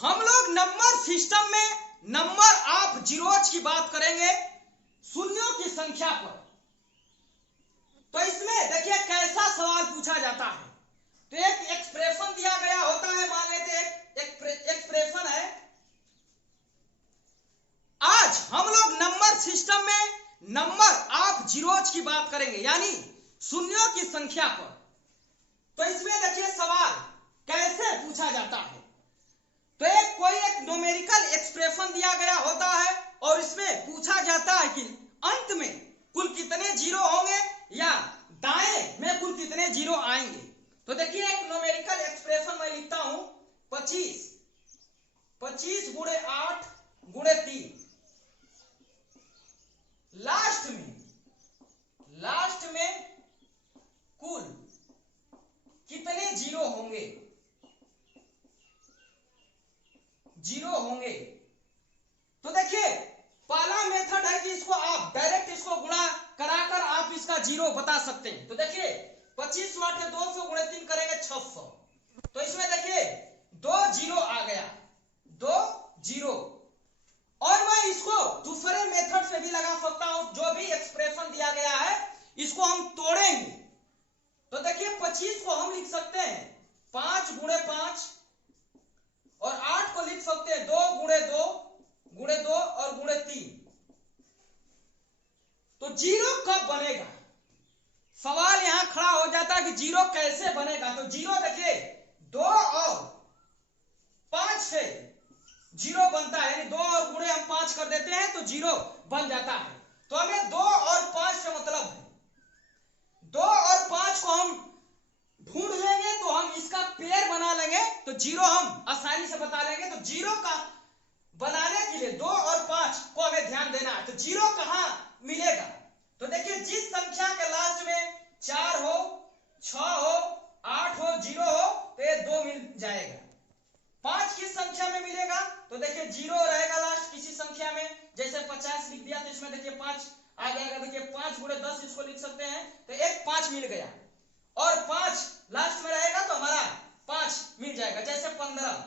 हम लोग number system में नंबर ऑफ जीरोज की बात करेंगे शून्यों की संख्या पर। तो इसमें देखिए कैसा सवाल पूछा जाता है। तो एक एक्सप्रेशन दिया गया होता है, मान लेते एक एक्सप्रेशन है। आज हम लोग नंबर सिस्टम में नंबर ऑफ जीरोज की बात करेंगे, यानी शून्यों की संख्या पर। तो इसमें देखिए सवाल कैसे पूछा जाता है। तो कोई एक न्यूमेरिकल एक्सप्रेशन दिया गया होता है और इसमें पूछा जाता है कि अंत में कुल कितने जीरो होंगे या दाएं में कुल कितने जीरो आएंगे। तो देखिए एक न्यूमेरिकल एक्सप्रेशन मैं लिखता हूं 25 गुणे 8 गुणे 3। लास्ट में कुल कितने जीरो होंगे तो देखिए पहला मेथड है कि इसको आप डायरेक्ट इसको गुणा कराकर आप इसका जीरो बता सकते हैं। तो देखिए 25 के 200 गुणे 3 करेंगे 600। तो इसमें देखिए 2 जीरो आ गया, 2 जीरो। और मैं इसको दूसरे मेथड से भी लगा सकता हूं। जो भी एक्सप्रेशन दिया गया है इसको हम तोड़ेंगे। तो देखिए 25 को हम लिख सकते हैं 5 गुणे 5 और 8 को लिख सकते हैं 2 गुणे 2 और गुणे 3। तो जीरो कब बनेगा, सवाल यहां खड़ा हो जाता है कि जीरो कैसे बनेगा। तो जीरो देखिए 2 और 5 से जीरो बनता है, यानी 2 और गुणे हम 5 कर देते हैं तो जीरो बन जाता है। तो हमें 2 और 5 से मतलब है 2 और 5 को हम ढूंढ लेंगे तो हम इसका पेयर बना लेंगे तो जीरो हम आसानी से बता लेंगे। तो जीरो का बनाने के लिए 2 और 5 को हमें ध्यान देना है। तो जीरो कहां मिलेगा, तो देखिए जिस संख्या के लास्ट में 4 हो, 6 हो, 8 हो, 0 हो तो ये 2 मिल जाएगा। 5 किस संख्या में मिलेगा, तो देखिए 0 रहेगा लास्ट किसी संख्या में, जैसे 50 लिख दिया तो इसमें देखिए 5 आ जाएगा। देखिए 5 गुणे 10 इसको लिख सकते हैं तो एक 5 मिल गया और 5 लास्ट में रहेगा तो हमारा 5 मिल जाएगा। जैसे 15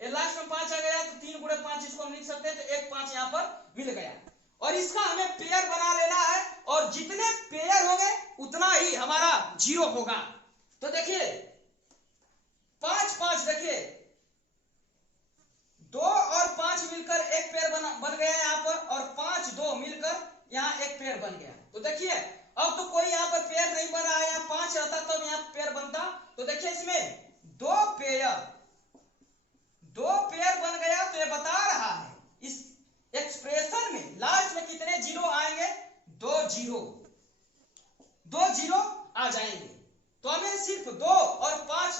ये लास्ट में 5 आ गया तो 3 गुणे 5 इसको हम लिख सकते हैं तो एक 5 यहां पर मिल गया। और इसका हमें पेयर बना लेना है और जितने पेयर होंगे उतना ही हमारा जीरो होगा। तो देखिए 5 देखिए 2 और 5 मिलकर एक पेयर बन गया यहां पर और 5 2 मिलकर यहां एक पेयर बन गया। तो देखिए अब तो कोई यहां पर पेयर नहीं बन रहा है, यहां 5 रहता तो यहां पेयर बनता। तो देखिए इसमें 2 पेयर बन गया। तो ये बता रहा है इस एक्सप्रेशन में लास्ट में कितने जीरो आएंगे, 2 जीरो आ जाएंगे। तो हमें सिर्फ 2 और 5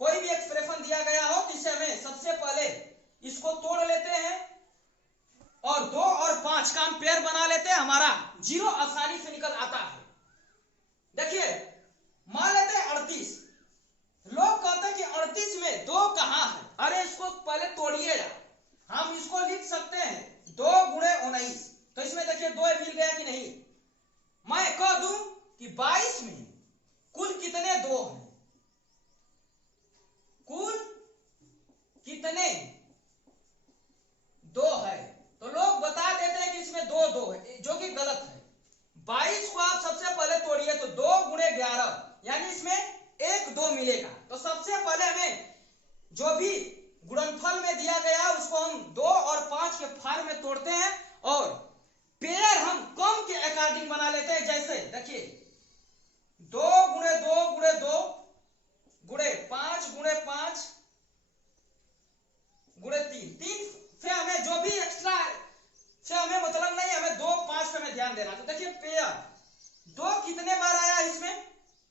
कोई भी एक्सप्रेशन दिया गया हो तो इसे हमें सबसे पहले इसको तोड़ लेते हैं और 2 और 5 का हम पेयर बना लेते हैं, हमारा जीरो आसानी से निकल आता है। देखिए मान लेते हैं 38। लोग कहते हैं कि 38 में 2 कहां है, अरे इसको पहले तोड़िएगा। हम इसको लिख सकते हैं 2 गुणे 19। तो इसमें देखिए 2 मिल गया कि नहीं। मैं कह दूं कि 22 में कुल कितने 2 हैं, कुल कितने 2 है। तो लोग बता देते हैं कि इसमें 2 है, जो कि गलत है। 22 को आप सबसे पहले तोड़िए तो 2 गुणे 11 यानी इसमें 1 2 मिलेगा। तो सबसे पहले हमें जो भी गुणनफल में दिया गया उसको हम 2 और 5 के फॉर्म में तोड़ते हैं और पेयर हम कम के अकॉर्डिंग बना लेते हैं। जैसे देखिए 2 गुणे 2 गुणे 2 गुणे 5 गुणे 5 गुणे 3 से हमें जो भी एक्स्ट्रा से हमें मतलब नहीं, हमें 2 5 पे हमें ध्यान देना। तो देखिए पेयर 2 कितने बार आया इसमें,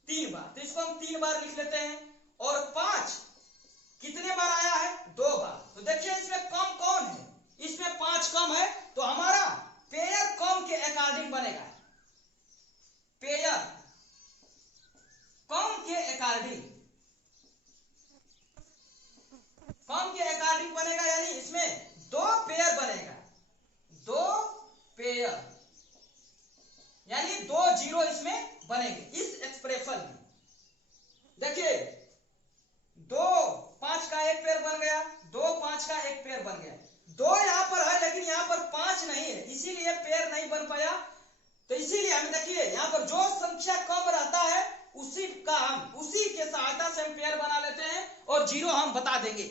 3 बार। तो इसको हम 3 बार लिख लेते हैं। और 5 कितने बार आया है, 2 बार। तो देखिए इसमें कम कौन है, इसमें 5 कम है तो हमारा दो पांच का एक पेयर बन गया। दो यहाँ पर है लेकिन यहाँ पर पांच नहीं है, इसीलिए पेयर नहीं बन पाया। तो इसीलिए हम देखिए यहाँ पर जो संख्या कम रहता है उसी के सहायता से हम पेयर बना लेते हैं और जीरो हम बता देंगे।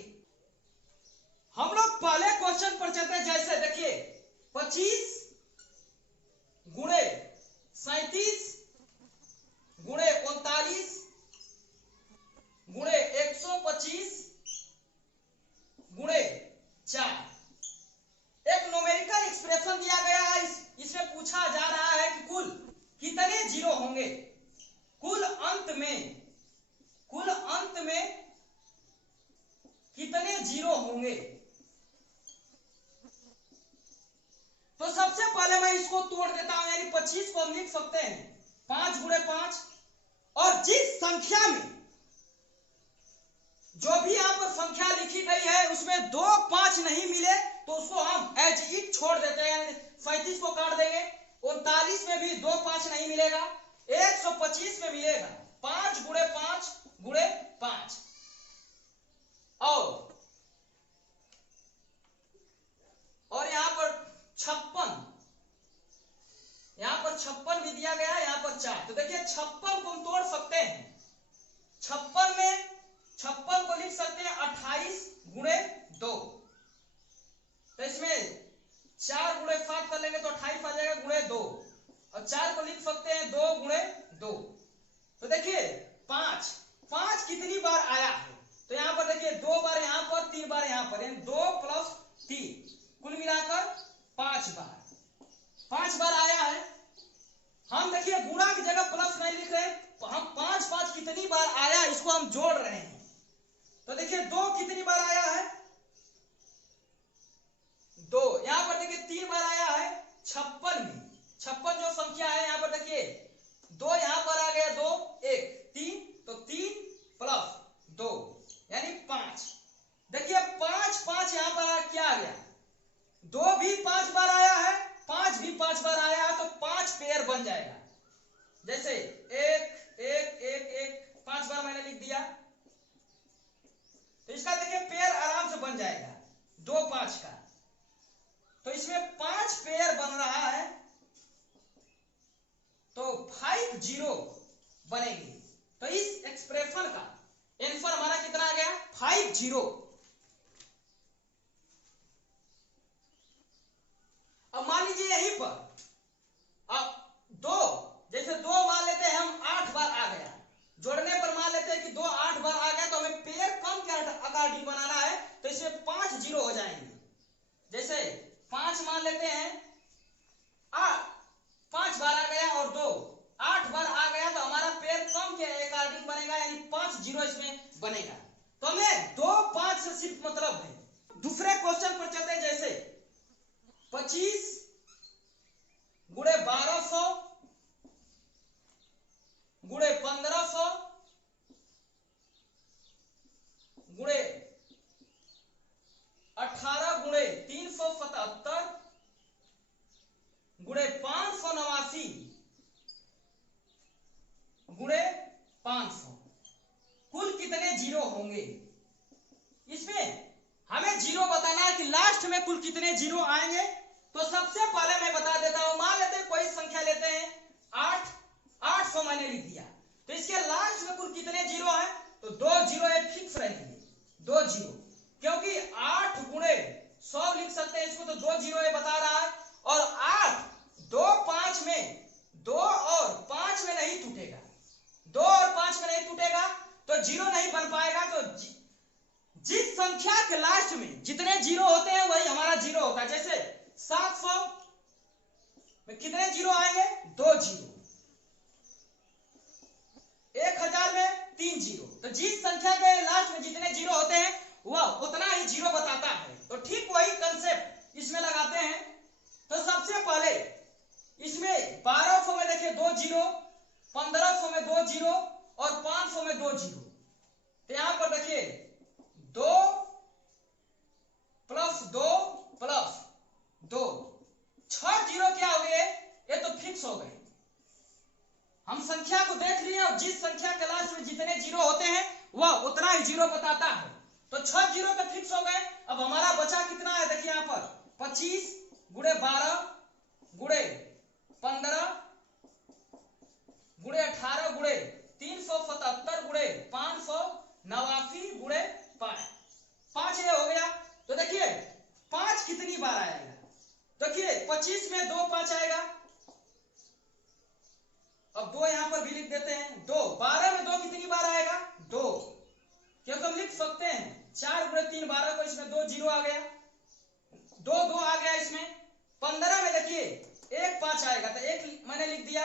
हम लोग पहले क्वेश्चन पर चलते हैं। जैसे देखिए 25 गुणे 37 गुणे 39 गुणे 125 गुणे 4, एक न्यूमेरिकल एक्सप्रेशन दिया गया है। इसमें पूछा जा रहा है कि कुल कितने जीरो होंगे, कुल अंत में कितने जीरो होंगे। तो सबसे पहले मैं इसको तोड़ देता हूं, यानी 25 को हम लिख सकते हैं 5 गुणे 5, और जिस संख्या में जो भी यहाँ पर संख्या लिखी गई है उसमें 2 5 नहीं मिले तो उसको हम एज इट छोड़ देते हैं, यानी 37 को काट देंगे। 39 में भी 2 5 नहीं मिलेगा, 125 में मिलेगा 5 गुणे 5 गुणे 5, और यहाँ पर 56 भी दिया गया है, यहाँ पर 4। तो देखिए 56 को हम तोड़ सकते हैं, 56 को लिख सकते हैं 28 गुणे 2। तो इसमें 4 गुणे 7 कर लेंगे तो 28 आ जाएगा गुणे 2, और 4 को लिख सकते हैं 2 गुणे 2। तो देखिए 5 कितनी बार आया है, तो यहाँ पर देखिए 2 बार यहाँ पर, 3 बार यहाँ पर, 2 प्लस 3 कुल मिलाकर 5 बार आया है। हम देखिए गुणा की जगह प्लस नहीं लिख रहे, हम 5 कितनी बार आया इसको हम जोड़ रहे हैं। तो देखिए 2 कितनी बार आया है, 2। यहाँ पर देखिए 3 बार आया है 56 में, 56 जो संख्या है यहाँ पर देखिए 2 यहाँ पर आ गया, 2 1 3, तो 3 प्लस 2 यानी 5। देखिए 5 यहाँ पर क्या आ गया, 2 भी 5 बार आया है, 5 भी 5 बार आया है, तो 5 पेयर बन जाएगा। जैसे 1 1 1 1 5 बार मैंने लिख दिया, तो इसका देखिए पेयर आराम से बन जाएगा 2 5 का। तो इसमें 5 पेयर बन रहा है, तो 5 जीरो बनेगी। तो इस एक्सप्रेशन का आंसर हमारा कितना आ गया, 5 जीरो। अब मान लीजिए यहीं पर अब 2, जैसे 2 मान लेते हैं हम 8 बार आ गया, जोड़ने पर मान लेते हैं कि 2 8 बार आ गया, तो हमें पेयर कम के अकॉर्डिंग बनाना है, तो इसमें 5 जीरो हो जाएंगे। जैसे 5 मान लेते हैं 5 बार आ गया और 2 8 बार आ गया, तो हमारा पेयर कम के अकॉर्डिंग बनेगा, यानी 5 जीरो इसमें बनेगा। तो हमें 2 5 से सिर्फ मतलब है। दूसरे क्वेश्चन पर चलते हैं। जैसे 25 गुणे 1200 गुणे 1500 गुणे 18 गुणे 377 गुणे 589 गुणे 500, कुल कितने जीरो होंगे। इसमें हमें जीरो बताना है कि लास्ट में कुल कितने जीरो आएंगे। तो सबसे पहले मैं बता देता हूं, मान लेते हैं कोई संख्या लेते हैं 800 मैंने लिख दिया, तो इसके लास्ट में कुल कितने जीरो है, तो 2 जीरो फिक्स रहेंगे, 2 जीरो, क्योंकि 8 गुणे 100 लिख सकते हैं इसको, तो 2 जीरो बता रहा है। और 8 2 5 में 2 और 5 में नहीं टूटेगा, 2 और 5 में नहीं टूटेगा, तो जीरो नहीं बन पाएगा। तो जिस संख्या के लास्ट में जितने जीरो होते हैं वही हमारा जीरो होता है। जैसे 700 में कितने जीरो आएंगे, 2 जीरो। 1000 में 3 जीरो। तो जिस संख्या के लास्ट में जितने जीरो होते हैं वह उतना ही जीरो बताता है। तो ठीक वही कंसेप्ट इसमें लगाते हैं। तो सबसे पहले इसमें 1200 में देखिए 2 जीरो, 1500 में 2 जीरो और 500 में 2 जीरो। तो यहां पर देखिए 2 प्लस 2 प्लस 2, 6 जीरो क्या हो गए, ये तो फिक्स हो गए। हम संख्या को देख लिए और जिस संख्या के लास्ट में जितने जीरो होते हैं वह उतना ही जीरो बताता है। तो 6 जीरो तो फिक्स हो गए। अब हमारा बचा कितना है, देखिए यहाँ पर 25 गुणे 12 गुणे 15 गुणे 18 गुणे 377 गुणे 589 गुणे 5 ये हो गया। तो देखिए 5 कितनी बार आएगा, देखिए 25 में 2 5 आएगा, अब 2 यहां पर भी लिख देते हैं 2। 12 में 2 कितनी बार आएगा, 2, क्योंकि हम लिख सकते हैं 4 गुणे 3 12 को, इसमें 2 0 आ गया, 2 2 आ गया इसमें। 15 में देखिए 1 5 आएगा, तो 1 मैंने लिख दिया।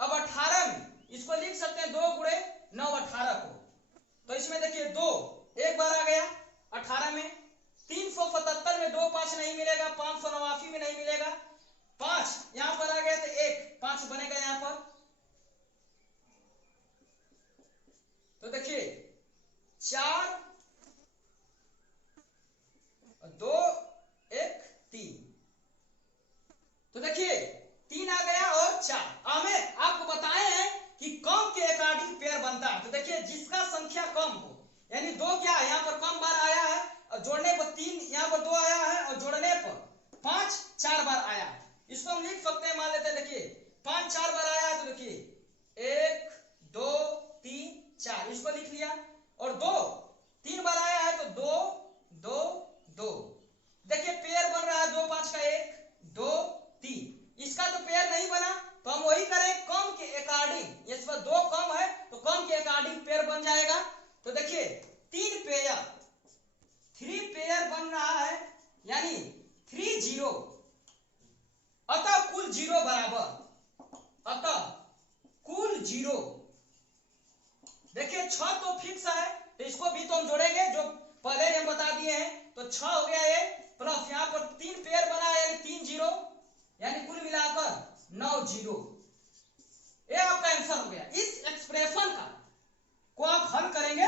अब 18 में इसको लिख सकते हैं 2 गुणे 9 18 को, तो इसमें देखिए 2 एक बार आ गया 18 में। 377 में 2 5 नहीं मिलेगा, 589 में नहीं मिलेगा, 5 यहां पर आ गया, तो 1 5 बनेगा यहां पर। तो देखिए 4 2 1 3, तो देखिए 3 आ गया और 4। हमें आपको बताए हैं कि कम के अकॉर्डिंग पेयर बनता है। तो देखिए जिसका संख्या कम हो, यानी 2 क्या है यहाँ पर कम बार आया है, और जोड़ने पर 3 यहाँ पर 2 आया है, और जोड़ने पर 5 4 बार आया है। इसको हम लिख सकते हैं, मान लेते हैं देखिए 5 4 बार आया है, तो देखिए 1 2 3 4 इसको लिख लिया, और 2 3 बार आया है, तो 2 2 2। देखिए पेयर बन रहा है 2 5 का 1 2 3। इसका तो पेयर नहीं बना, तो हम वही करें कम के अकॉर्डिंग, इसमें 2 कम है तो कम के अकॉर्डिंग पेयर बन जाएगा। तो देखिए 3 पेयर बन रहा है, यानी 3 0, अतः कुल 0 बराबर, अतः कुल 0। देखिए 6 तो फिक्स है, तो इसको भी तो हम जोड़ेंगे, जो पहले हम बता दिए हैं। तो 6 हो गया ये, प्लस यहाँ पर 3 पेयर बना है, यानी 3 0, यानी कुल मिलाकर 9 0। ये आपका आंसर हो गया। इस एक्सप्रेशन को आप हल करेंगे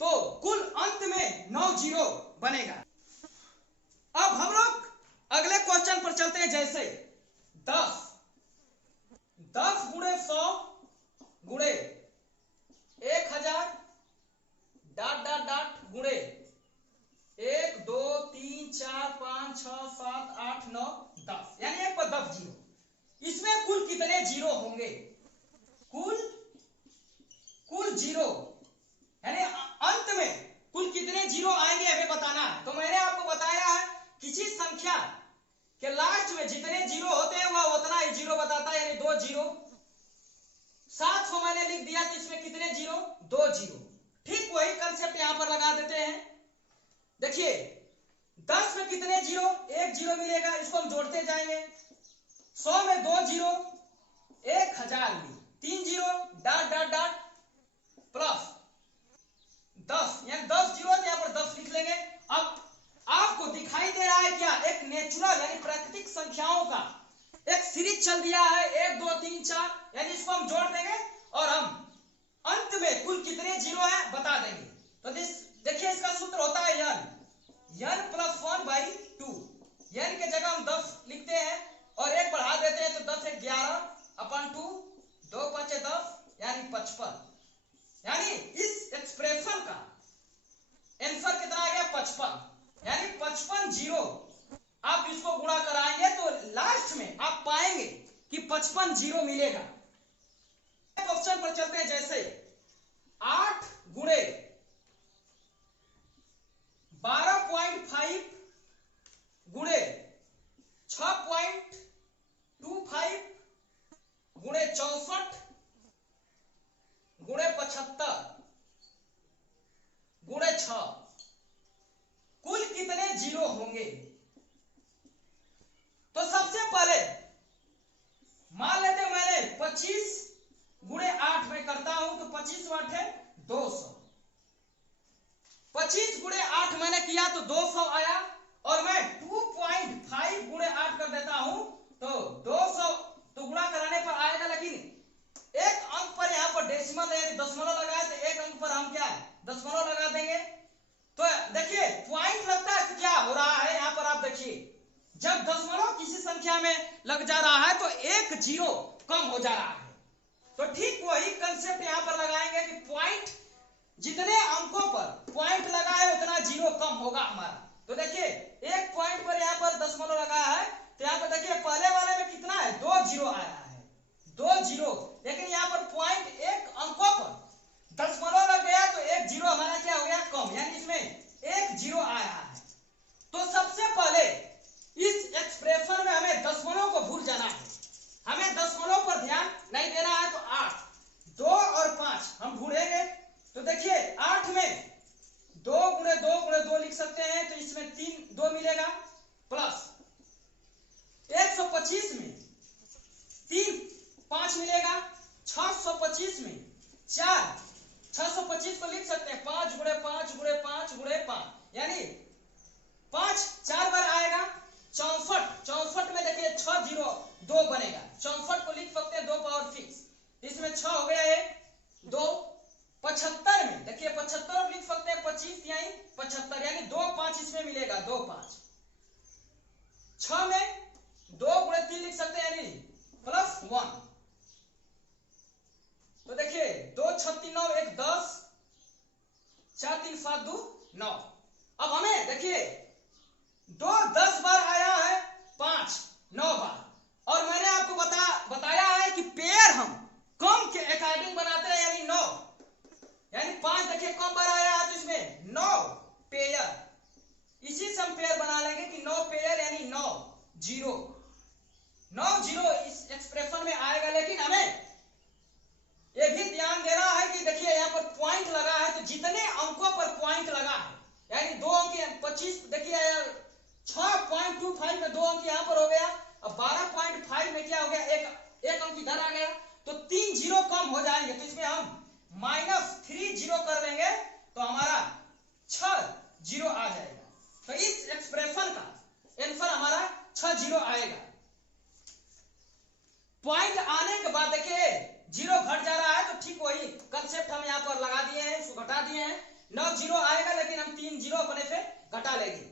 तो कुल अंत में 9 0 बनेगा। अब हम लोग अगले क्वेश्चन पर चलते हैं। जैसे 10 गुणे 100 गुणे 1000 डॉट डॉट डॉट गुणे 1 2 3 4 5 6 7 8 9 10, यानी 1 पर 10 जीरो। इसमें कुल कितने जीरो होंगे, कुल जीरो, यानी अंत में कुल कितने जीरो आएंगे हमें बताना है। तो मैंने आपको बताया है किसी संख्या के लास्ट में जितने जीरो होते हैं वह उतना ही जीरो बताता है, यानी 2 जीरो। 700 मैंने लिख दिया, तो इसमें कितने जीरो, 2 जीरो। ठीक वही कंसेप्ट यहां पर लगा देते हैं। देखिए 10 में कितने जीरो, 1 जीरो मिलेगा, इसको हम जोड़ते जाएंगे। 100 में 2 जीरो, 1000 में 3 zero dot dot dot plus 10, यानी 10 जीरो, यहाँ पर 10 लिख लेंगे। अब आपको दिखाई दे रहा है क्या, एक नेचुरल यानी प्राकृतिक संख्याओं का एक सीरीज चल दिया है, 1 2 3 4, यानी इसको हम जोड़ देंगे और हम अंत में कुल कितने जीरो है बता देंगे। तो देखिए इसका सूत्र होता है n प्लस 1/2। n के जगह हम 10 लिखते हैं और 1 बढ़ा देते हैं, तो 10 1 11/2, 2 5 10, यानी 55। यानी इस एक्सप्रेशन का आंसर कितना आ गया, 55, यानी 55 जीरो। आप इसको गुणा कराएंगे तो लास्ट में आप पाएंगे कि 55 जीरो मिलेगा। क्वेश्चन पर चलते हैं। जैसे 8 गुणे 12.5 गुणे 6.25 गुणे 64 गुणे 75 गुणे 6, कुल कितने जीरो होंगे। तो सबसे पहले मान लेते हैं मैंने 25 गुणे 8 में करता हूं, तो 25 8 है 200। 25 गुणे 8 मैंने किया तो 200 आया, और मैं 2.5 गुणे 8 कर देता हूं तो 200, तो गुणा कराने पर आएगा, लेकिन एक अंक पर यहाँ पर डेसिमल है, दशमलव लगाए, तो एक अंक पर हम क्या है दशमलव लगा देंगे। तो देखिए पॉइंट लगता है तो क्या हो रहा है, यहाँ पर आप देखिए जब दशमलव किसी संख्या में लग जा रहा है तो 1 जीरो कम हो जा रहा है। तो ठीक वही कंसेप्ट यहाँ पर लगाएंगे कि पॉइंट जितने अंकों पर पॉइंट लगा है उतना जीरो कम होगा हमारा। तो देखिए एक पॉइंट पर यहाँ पर दशमलव लगाया है, तो यहाँ पर देखिए पहले वाले में कितना है, 2 जीरो आया है, 2 जीरो, लेकिन यहाँ पर पॉइंट एक अंकों पर दशमलव लग गया तो एक जीरो हमारा क्या हो गया, कम, यानी इसमें एक जीरो आ रहा है। तो सबसे पहले इस एक्सप्रेशन में हमें दशमलव को भूल जाना है, हमें दशमलव पर ध्यान नहीं देना है। तो 8, 2 और 5 हम भूलेंगे। तो देखिए 8 में 2 गुणे 2 गुणे 2 लिख सकते हैं, तो इसमें 3 2 मिलेगा, प्लस 125 में 3 5 मिलेगा, 625 में 4, 625 को लिख सकते हैं 5 गुणे 5 गुणे 5 गुणे 5, यानी 5 4 बार आएगा, 64 में देखिए 6 जीरो 2 बनेगा, 64 को लिख सकते हैं 2 पावर फिक्स, इसमें 6 हो गया है 2। 75 में देखिए 75 लिख सकते हैं 25 यानी 75, यानी 2 5 इसमें मिलेगा, 2 5। 6 में 2 गुणे 3 लिख सकते हैं यानी प्लस 1। तो देखिए 2 6 3 9 1 10, 4 3 7 2 9। अब हमें देखिए 2 10 बार आया है, 5 9 बार, और मैंने आपको बताया है कि पेयर हम कम के अकॉर्डिंग बनाते हैं, यानी 9, यानी 5 देखिए कम बार आया है तो इसमें 9 पेयर, इसी से हम पेयर बना लेंगे कि 9 पेयर यानी 9 जीरो, 9 जीरो इस एक्सप्रेशन में आएगा। लेकिन हमें यह भी ध्यान देना है कि देखिए यहाँ पर पॉइंट लगा है, तो जितने अंकों पर पॉइंट लगा है, यानी 2 अंक 25, देखिए 6.25 में 2 अंक यहाँ पर हो गया, अब 12.5 में क्या हो गया, एक अंक इधर आ गया, तो 3 जीरो कम हो जाएंगे, तो इसमें हम -3 जीरो कर लेंगे तो हमारा 6 जीरो आ जाएगा। तो इस एक्सप्रेशन का आंसर हमारा 6 जीरो आएगा। पॉइंट आने के बाद देखिए जीरो घट जा रहा है, तो ठीक वही कंसेप्ट हम यहाँ पर लगा दिए हैं, उसको घटा दिए हैं, 9 जीरो आएगा, लेकिन हम 3 जीरो अपने से घटा लेंगे।